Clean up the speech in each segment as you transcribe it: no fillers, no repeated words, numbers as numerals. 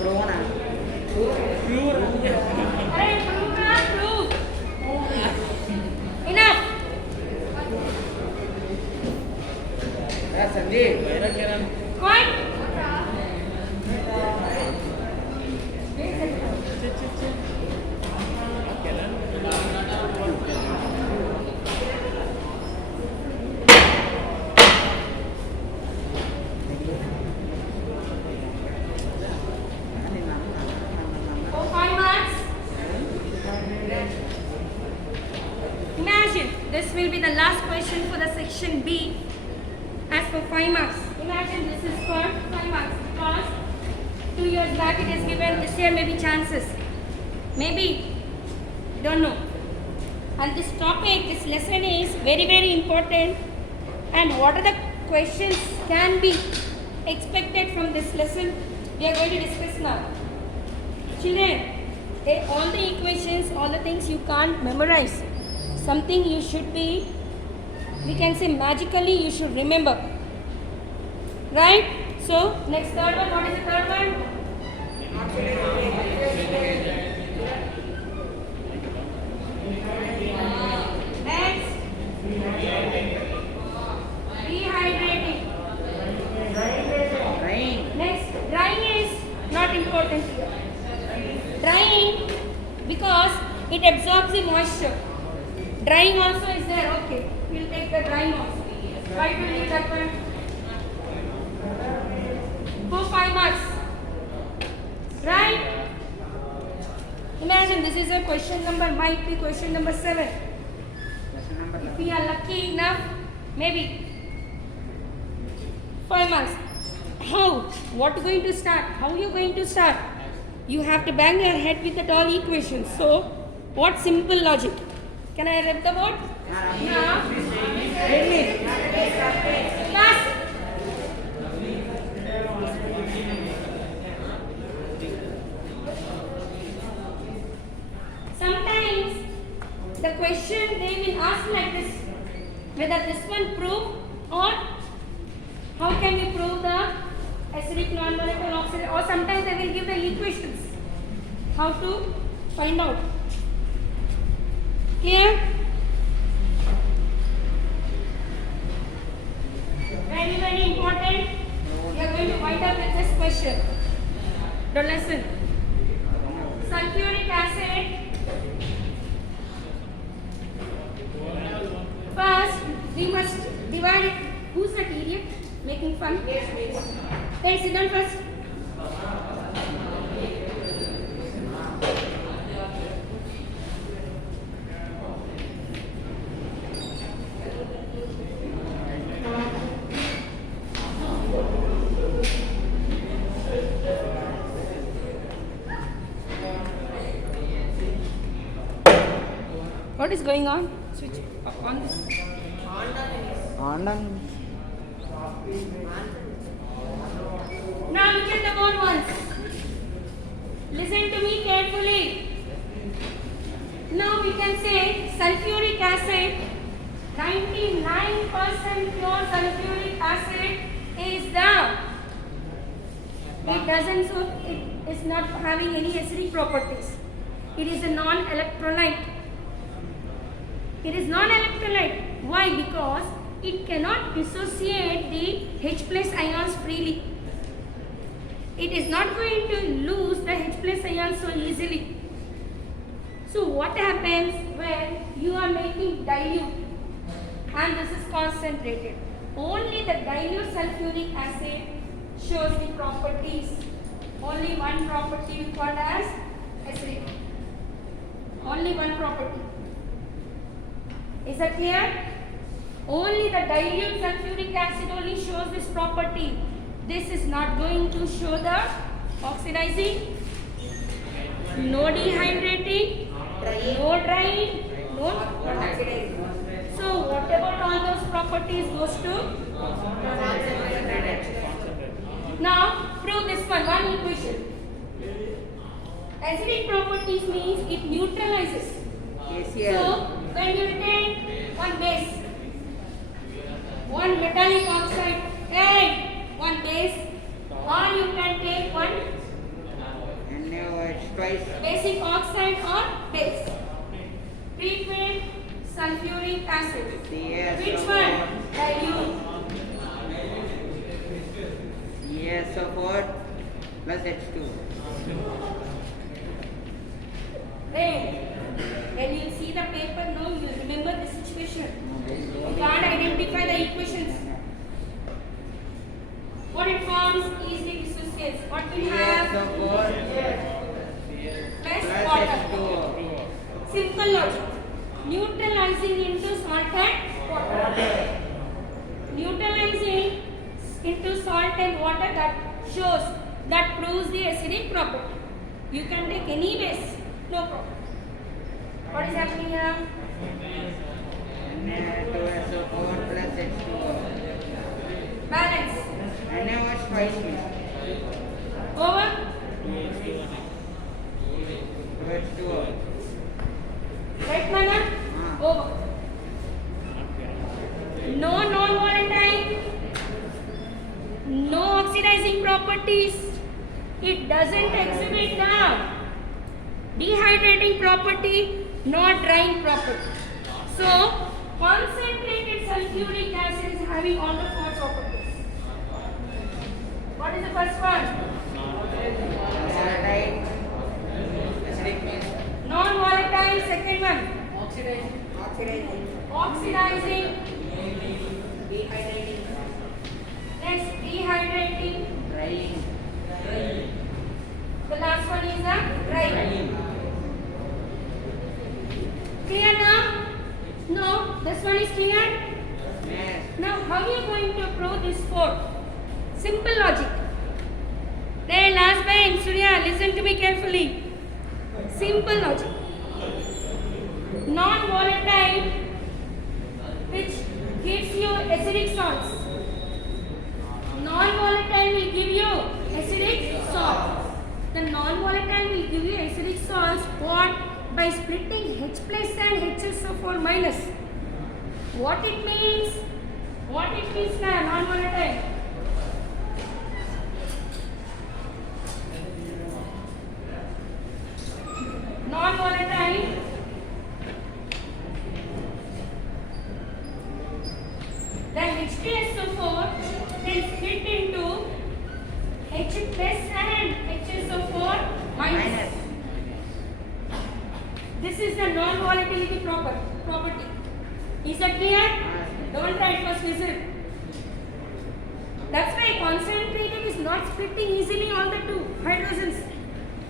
Alright, prove na, prove. Enough. Point. For 5 marks. Imagine this will be the last question for the section B. As for 5 marks, imagine this is for 5 marks because 2 years back it is given. This year maybe chances, maybe don't know. And this topic, this lesson is very important. And what are the questions can be expected from this lesson? We are going to discuss now. Children, all the equations, all the things you can't memorize. Something you should be, we can say magically you should remember. Right? So, next third one, what is the third one? Next. Dehydrating. Next, drying is not important here. Drying because it absorbs the moisture. Drying also is there, okay. We'll take the drying also. Why do we leave that one? For 5 marks. Right? Imagine this is a question number, might be question number 7. If we are lucky enough, maybe 5 marks. How? What going to start? How you going to start? You have to bang your head with the all equations. So, what simple logic? Can I read the word? Now. Class. Sometimes the question they will ask like this, whether this one prove or how can we prove the acidic non-volatile oxide, or sometimes they will give the equations. How to find out. Clear? Very important. We are going to wind up with this question. The lesson. Sulfuric acid. First, we must divide it. Who's that idiot? Making fun? Then sit down first. What is going on? Switch on this. Now look at the board once. Listen to me carefully. Now we can say sulfuric acid, 99% pure sulfuric acid is the, it doesn't, so it is not having any acidic properties. It is a non-electrolyte. It is non-electrolyte. Why? Because it cannot dissociate the H plus ions freely. It is not going to lose the H plus ions so easily. So what happens when you are making dilute and this is concentrated? Only the dilute sulfuric acid shows the properties. Only one property we call as acidic. Only one property. Is that clear? Only the dilute sulfuric acid only shows this property. This is not going to show the oxidizing, no dehydrating, no drying, no oxidizing. So what about all those properties goes to? Now prove this one equation. Acidic properties means it neutralizes. So when you take one base, one metallic oxide and one base, or you can take one basic oxide or base. Treatment sulfuric acid. Which one? Dilute. CaSO4 plus H2. Then, when you see the paper, no, you remember the situation. You can't identify the equations. What it forms easily dissociates. What we have? CaSO4 Plus plus water. H2O. Simple logic. Neutralizing into salt and water. Neutralizing into salt and water, that shows, that proves the acidic property. You can take any base, no problem. What is happening here? Na2SO4 plus H2O. Balance. Na was spicy. Over. H2O. Right, Mana? Over. No non-volatile. No oxidizing properties. It doesn't exhibit the dehydrating property, nor drying property. So, concentrated sulfuric acid is having all the four properties. What is the first one? Volatile. Acidic means Non-volatile. Second one. oxidizing. Oxidizing. Dehydrating. Next, dehydrating. Drying. The last one is a drying. Clear now? No, this one is clear. Yes. Now, how are you going to prove this four? Simple logic. There, last bench, Surya, listen to me carefully. Simple logic. Non-volatile, which gives you acidic salts. Non-volatile will give you acidic salts. The non-volatile will give you acidic salts. What? By splitting H plus and HSO4 minus. What it means? What it means now, non-volatile? Non-volatile. The H2SO4 will split into H plus and HSO4 minus. This is the non-volatility property. Is that clear? Don't write first listen. That's why concentrated is not splitting easily all the two hydrogens.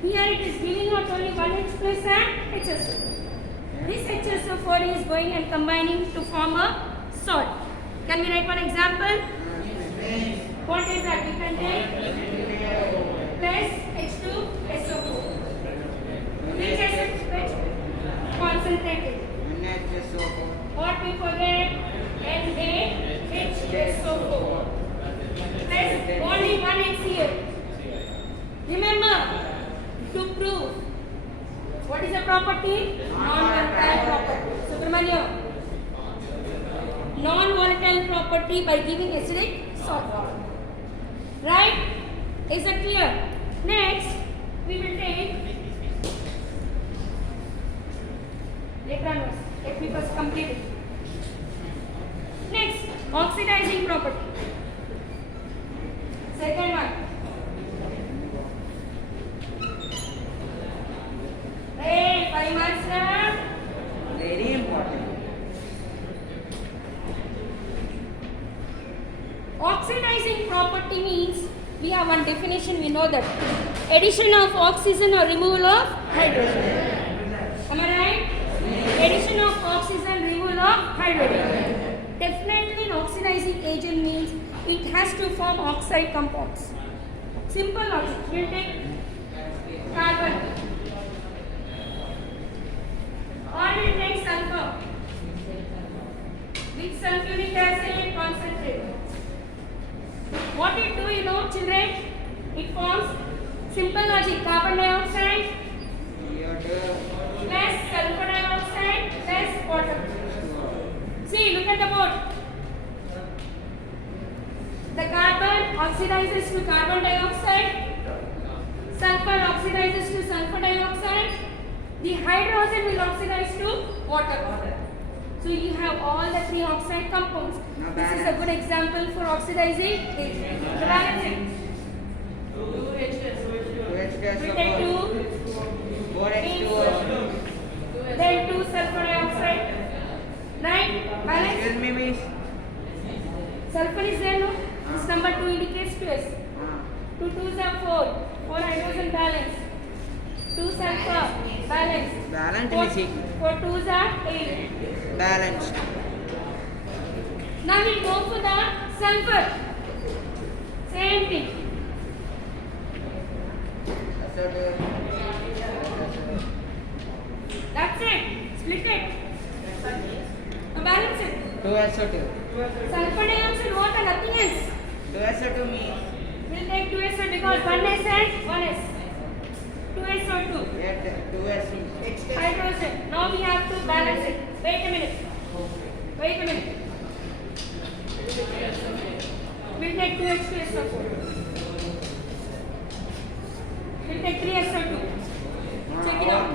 Here it is giving out only one H plus and HSO4. This HSO4 is going and combining to form a salt. Can we write one example? What is that? We can take plus H2SO4. Which acid? Which? Concentrated. NaHSO4. What we forget? NaHSO4. Plus only one HCl. Remember, to prove what is the property? Non-volatile property. Subramanya. Non-volatile property by giving acidic salt. Right? Is that clear? Next, we will take. Let me first complete it. Next, oxidizing property. Second one. Hey, 5 marks now. Very important. Oxidizing property means we have one definition, we know that. Addition of oxygen or removal of hydrogen. Am I right? Addition of oxygen, removal of hydrogen. Definitely an oxidizing agent means it has to form oxide compounds. Simple logic. We'll take carbon. Or we'll take sulfur. With sulfuric acid concentrate. What it do, you know, children? It forms simple logic. Carbon dioxide plus sulfur dioxide plus water. See, look at the board. The carbon oxidizes to carbon dioxide, sulfur oxide oxidizes to sulfur dioxide. The hydrogen will oxidize to water. So you have all the three oxide compounds. Now This is a balance. good example for oxidizing agent. The balancing. 2H2SO4. We take 2, 4H2O. then 2 sulfur dioxide. Right? Balance. Excuse me, miss. Sulfur is there, no? This number 2 indicates 2s. 2 2s are 4. 4 hydrogen balance. 2 sulfur balance. Balance, 4 missing. 2s are 8. Balanced. Now we go for the sulfur. Same thing. That's it. Split it. Now balance it. 2SO2. Sulfur dioxide, water, nothing else. 2SO2 means We'll take 2SO because 1s and 1s. 2SO2. 2SO. Hydrogen. Now we have to balance it. Wait a minute. We'll take 2H2SO4. We'll take 3SO2. Check it out.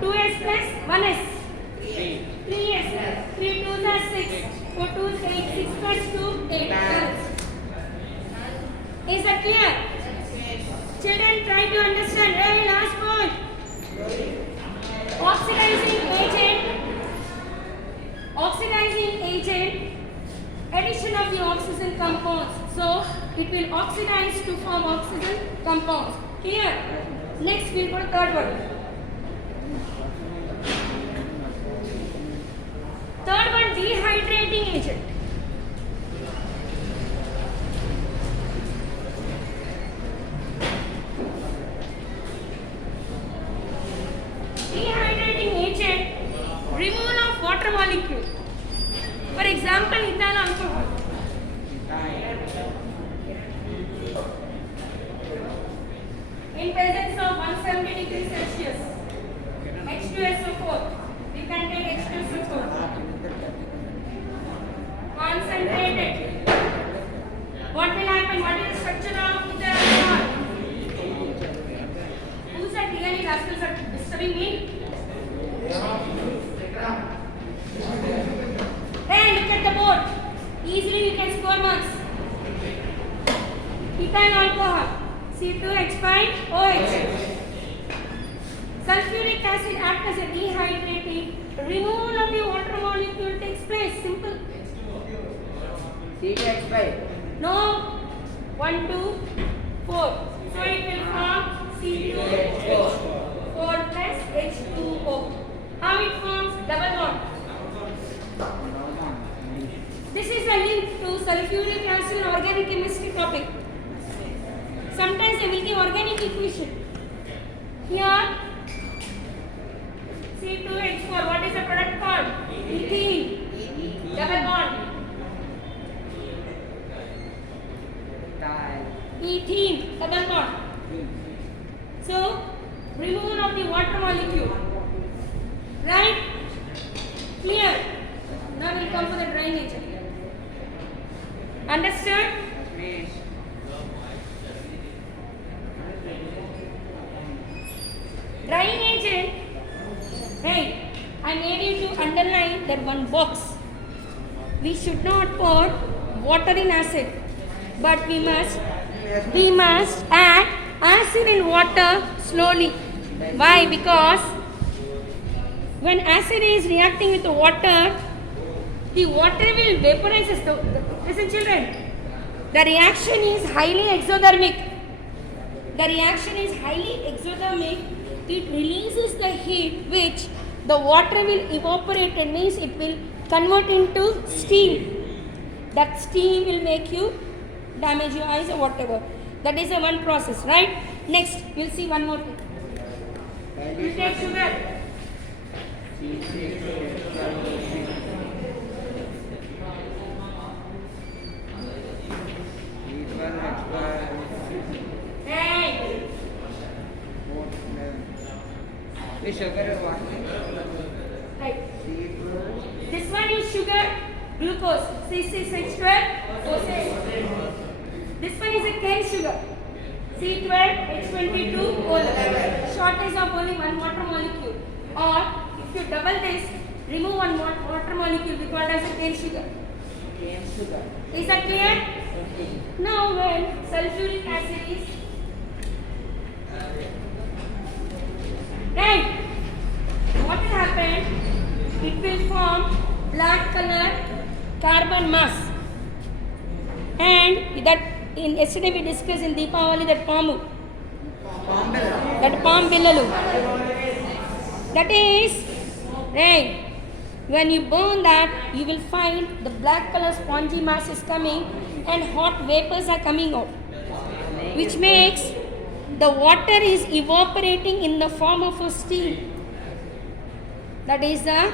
2s plus 1s. 3s. 3 2s are 6. 4 2s 8. 6 plus 2 8. Is that clear? Children, try to understand. Very last point. Oxidizing agent, addition of the oxygen compounds. So it will oxidize to form oxygen compounds. Clear? Next we'll go to third one. Third one, dehydrating agent. Dehydrating agent, removal of water molecule. For example, ethyl alcohol. In presence of 170 degrees Celsius, H2SO4, we can take H2SO4. Concentrated. What will happen? What is the structure of ethyl alcohol? Who's that really rascals are disturbing me? Hey, look at the board. Easily we can score marks. Ethyl alcohol, C2H5OH. Sulfuric acid acts as a dehydrating. Removal of the water molecule takes place. Simple. CH5. No. 1, 2, 4. So it will form C2H4 plus H2O. How it forms? Double bond. This is a link to sulfuric acid organic chemistry topic. Sometimes they will give organic equation. Here C2H4. What is the product called? Ethene. Double bond. Ethene. Double bond. So removal of the water molecule. Right? Clear? Now we'll come for the drying agent. Understood? Drying agent. Hey, I made you to underline that one box. We should not pour water in acid, but we must add acid in water slowly. Why? Because when acid is reacting with the water will vaporize. Listen, children. The reaction is highly exothermic. It releases the heat which the water will evaporate, and means it will convert into steam. That steam will make you damage your eyes or whatever. That is a one process, right? Next, we'll see one more thing. We'll take sugar. Hey, Sugar one. right. This one is sugar, glucose, C6H12, OCH. This one is a cane sugar, C12H22O. Shortage of only one water molecule. Or if you double this, remove one water molecule, we call it as a cane sugar. Cane sugar. Is that clear? Okay. Now when sulfuric acid is right, what will happen? It will form black color carbon mass, and that in yesterday we discussed in Deepavali that palm billalu. That is right. When you burn that, you will find the black color spongy mass is coming and hot vapors are coming out, which makes the water is evaporating in the form of a steam. That is the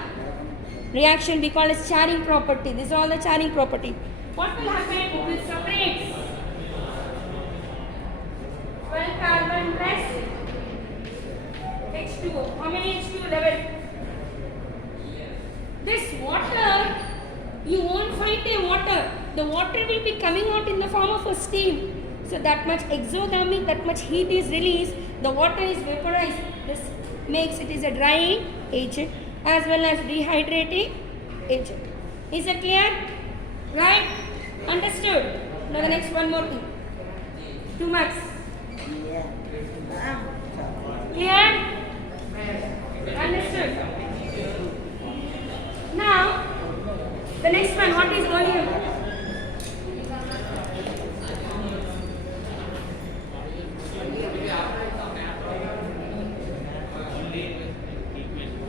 reaction we call as charring property. These are all the charring property. What will happen? It will separate 12 carbon plus H2O. How many H2O? 11. This water, you won't find a water. The water will be coming out in the form of a steam. So that much exothermic, that much heat is released. The water is vaporized. This makes it is a drying agent as well as dehydrating agent. Is it clear? Right? Understood? Now the next one more thing. 2 marks. Yeah. Clear? Understood? Now, the next one, what is oleum?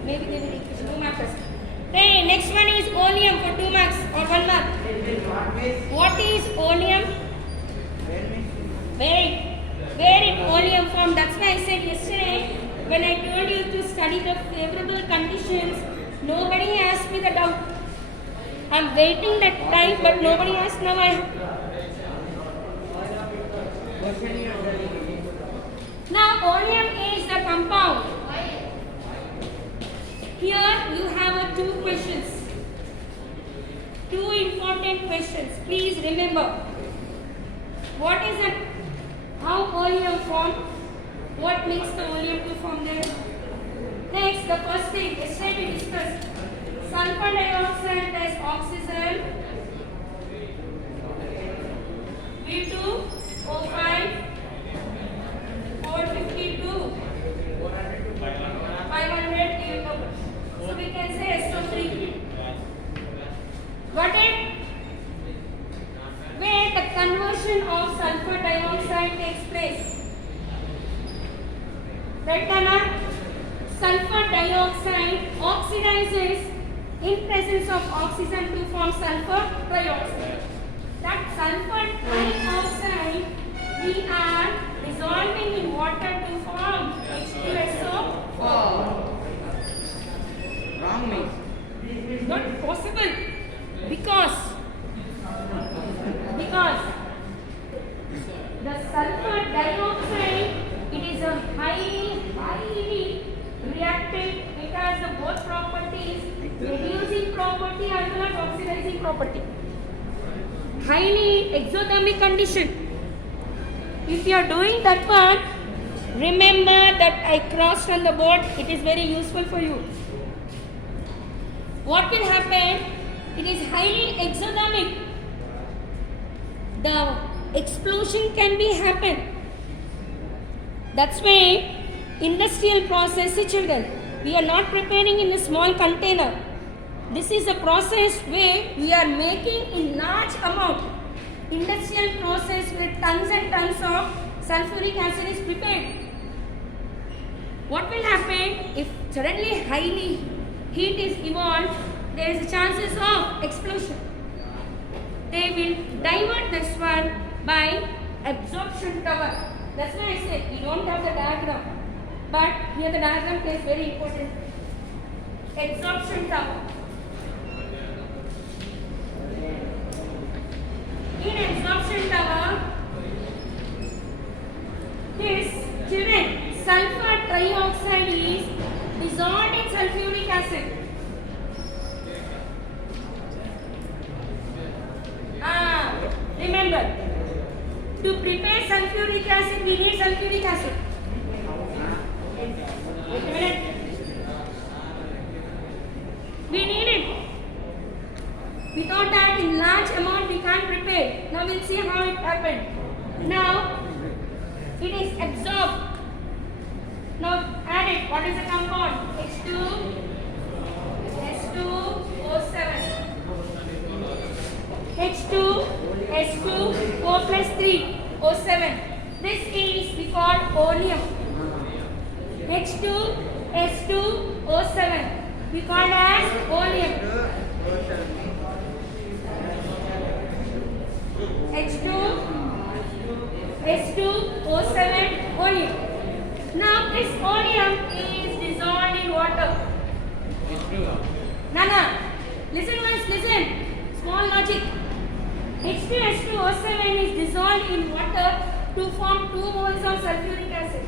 Maybe they will equation 2 marks. Hey, next one is oleum for 2 marks or 1 mark. What is oleum? Where in oleum form? That's why I said yesterday when I told you to study the favorable conditions, nobody asked me the doubt. I'm waiting that time, but nobody asked now. Now oleum is the compound. Here you have 2 questions. 2 important questions. Please remember. What is it? How oleum form? What makes the oleum to form there? Next, the first thing, yesterday we discussed sulfur dioxide as oxygen, V2O5, 452, 500 kilo. So we can say SO3. Got it? Where the conversion of sulfur dioxide takes place. Right or not? Sulfur dioxide oxidizes in presence of oxygen to form sulfur dioxide. That sulfur dioxide we are dissolving in water to form H2SO. Wrong means. Not possible because the sulfur dioxide, it is a highly reactive. It has the both properties, reducing property as well as oxidizing property. Highly exothermic condition. If you are doing that part, remember that I crossed on the board. It is very useful for you. What will happen? It is highly exothermic. The explosion can be happen. That's why industrial process, children, we are not preparing in a small container. This is a process where we are making in large amount. Industrial process where tons and tons of sulfuric acid is prepared. What will happen if suddenly highly heat is evolved? There is a chances of explosion. They will divert this one by absorption tower. That's why I said we don't have the diagram, but here the diagram is very important. Absorption tower. In absorption tower, this children, sulfur trioxide is dissolved in sulfuric acid. Remember, To prepare sulfuric acid, we need sulfuric acid. Wait a minute. We need it. Without that, in large amount, we can't prepare. Now we'll see how it happened. Now, it is absorbed. Now, add it. What is the compound? H2, S2O7. H2, S2, 4 plus 3, O7. This is we call oleum. H2, S2, O7. We call as oleum. H2, S2, O7, oleum. Now this oleum is dissolved in water. Nana, listen once, listen. Small logic. H2SO7 is dissolved in water to form 2 moles of sulfuric acid.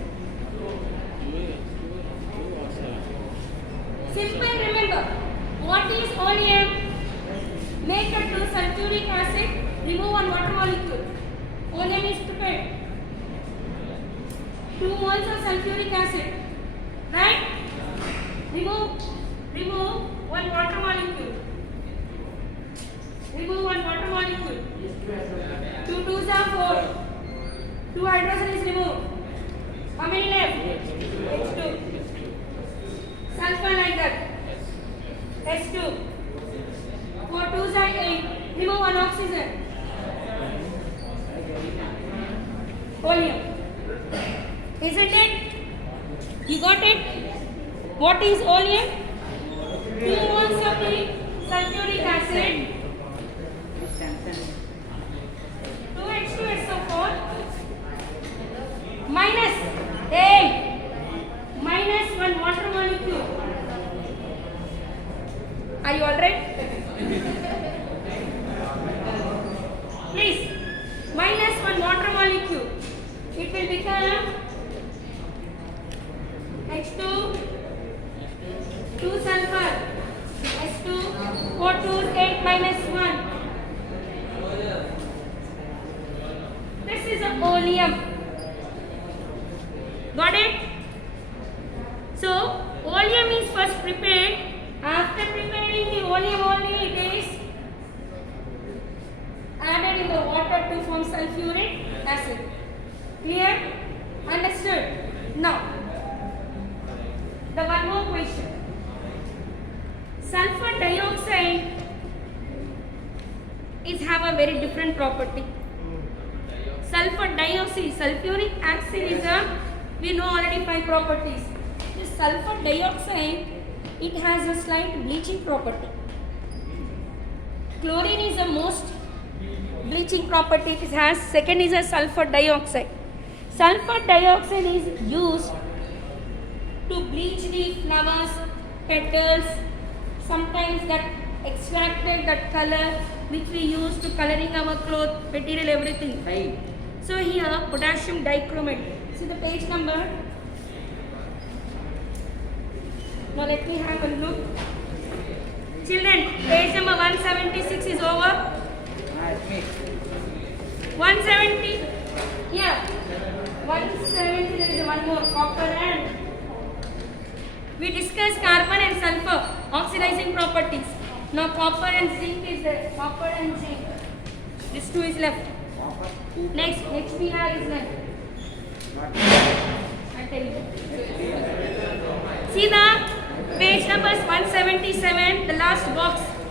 Simple, remember. What is oleum? Make a 2 sulfuric acid, remove 1 water molecule. Oleum is prepared. 2 moles of sulfuric acid. Right? Remove 1 water molecule. Remove 1 water molecule. 2 2s are 4. 2 hydrogen is removed. How many left? H2. Sulfur like that. S2. 4 2s are 8. Remove 1 oxygen. Oleum. Isn't it? You got it? What is oleum? 2 moles of the sulfuric acid. 2H2SO4 minus minus 1 water molecule. Are you alright? Please, minus 1 water molecule. It will become H2, 2 sulfur, S2, 4 2 8 minus 1. This is a oleum. Got it? So, oleum is first prepared. After preparing the oleum only, it is added in the water to form sulfuric acid. Clear? Understood? Now, the one more question. Sulfur dioxide is have a very different property. Sulfur dioxide, sulfuric acid is a, we know already 5 properties. This sulfur dioxide, it has a slight bleaching property. Chlorine is the most bleaching property it has. Second is a sulfur dioxide. Sulfur dioxide is used to bleach the flowers, petals, sometimes that extracted that color which we use to coloring our cloth, material, everything. Right. So here potassium dichromate. See the page number. Now let me have a look. Children, page number 176 is over. 170. Yeah. 170 there is one more copper and we discussed carbon and sulfur oxidizing properties. Now copper and zinc is there. Copper and zinc. This 2 is left. Next we have is left. I tell you. See the page numbers 177, the last box.